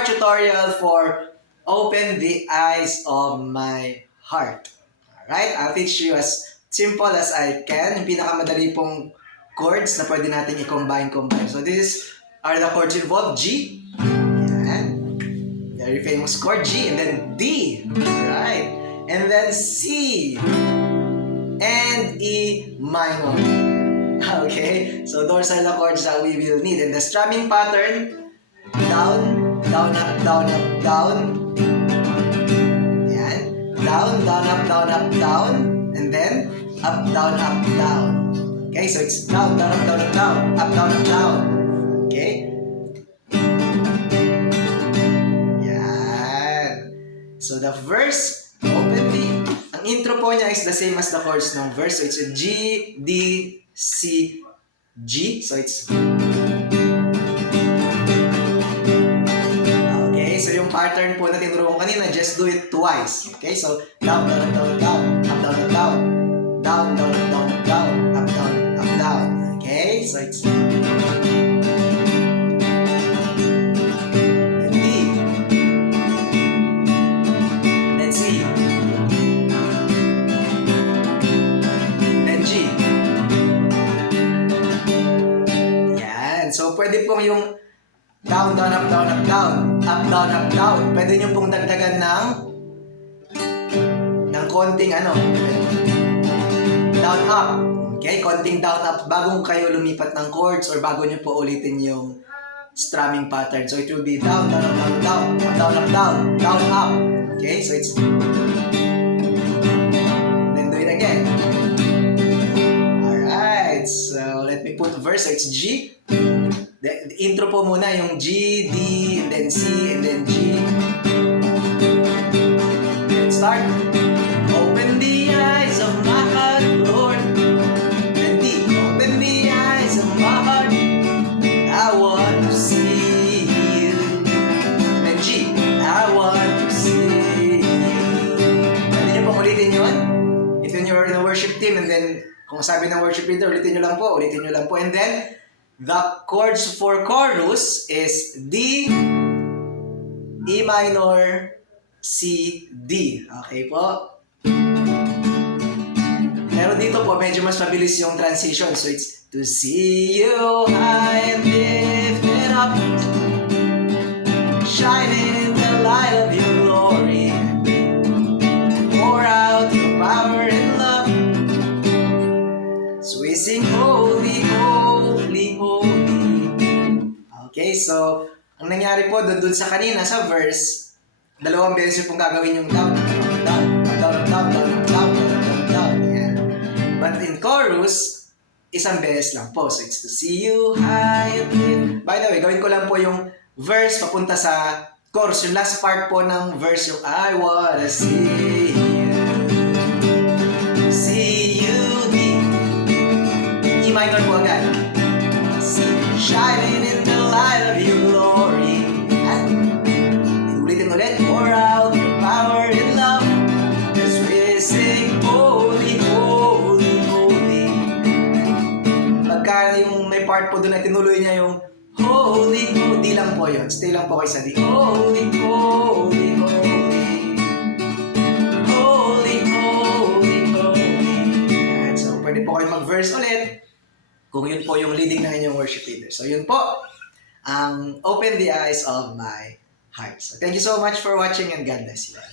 our tutorial for Open the Eyes of My Heart. Alright, I'll teach you as simple as I can. Yung pinakamadali pong chords na pwede natin i-combine. So these are the chords involved. G, yan. Very famous chord, G. And then D, right. And then C, and E minor. Okay, so those are the chords that we will need. And the strumming pattern, down, down, up, down, up, down. Yan. Down, down, up, down, up, down. And then, up, down, up, down. Okay, so it's down, down, up, down, up, down. Up, down, up, down. Okay? Yan. So the verse, openly, ang intro po niya is the same as the chords ng verse. So it's a G, D, C, G. So it's... Okay, so yung pattern po na tinuro ko kanina, just do it twice. Okay, so down, down, down, down, up, down, up, down. Down, down, down, down, up, down, up, down. Okay, so it's... And D. Then C. Then G. So, pwede pong yung down, down, up, down, up, down, up, down, up, down. Pwede nyo pong dagdagan ng konting down, up. Okay? Konting down, up bago kayo lumipat ng chords or bago nyo po ulitin yung strumming pattern. So, it will be down, down, up, down, down, up, down, up, down, down, up. Okay? So, it's... Then do it again. Alright. So, let me put verse. So, it's G. The intro po muna yung G, D, and then C, and then G. Let's start. Open the eyes of my heart, Lord. And D. Open the eyes of my heart. I want to see you. And G. I want to see you. Pwede nyo pong ulitin yun. If you're in a worship team, and then kung sabi ng worship leader, ulitin nyo lang po. And then, the chords for chorus is D, E minor, C, D. Okay po? Pero dito po, medyo mas mabilis yung transition. So it's to see you high and lifted up, shining in the light of your glory. Pour out your power and love. So we sing holy, holy, holy. Okay, so ang nangyari po doon sa kanina sa verse, dalawang beses pong gagawin yung down, down, down, down, down, down, down, down. Yan. But in chorus, isang beses lang po. So it's to see you high and lift. By the way, gawin ko lang po yung verse papunta sa chorus. Yung last part po ng verse, yung I wanna see you. See you, D. E minor po agad. Shining in the light of your glory. And ulitin ulit. Pour out your power and love as we sing holy, holy, holy. Pagka yung may part po doon na tinuloy niya yung holy, holy lang po yun. Stay lang po kayo sa di. Holy, holy, holy. Holy, holy, holy. Yan. So, pwede po kayo mag-verse ulit kung yun po yung leading na inyong worship leader. So yun po, Open the Eyes of My Heart. So thank you so much for watching and God bless you all.